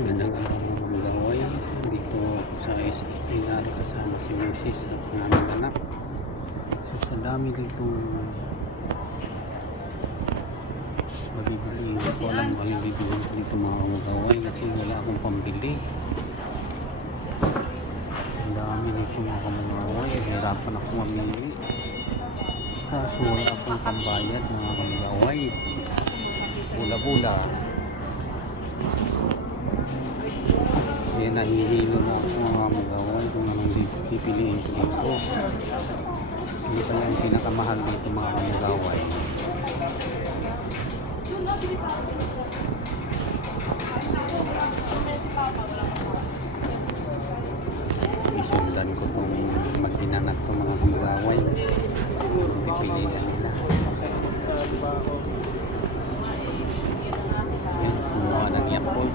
Magandang araw mga gaway. Dito sa isa Pilar kasama si Mrs. at ang aming anak. So sa dami dito mabibili. Hindi ko alam kung anong bibili ko dito mga gaway kasi wala akong pambili. Ang dami dito mga kamagaway. Hirapan ako mamili. Kaso wala akong pambayad mga kamagaway. Bula-bula. Kaya nahihilo na ako mga magaway kung anong pipiliin ko dito. Hindi pa yung pinakamahal dito mga kamagaway. Isundan ko itong mag-inanak itong mga kamagaway. Pipiliin na nila. Yan, kumuha ng Yakult.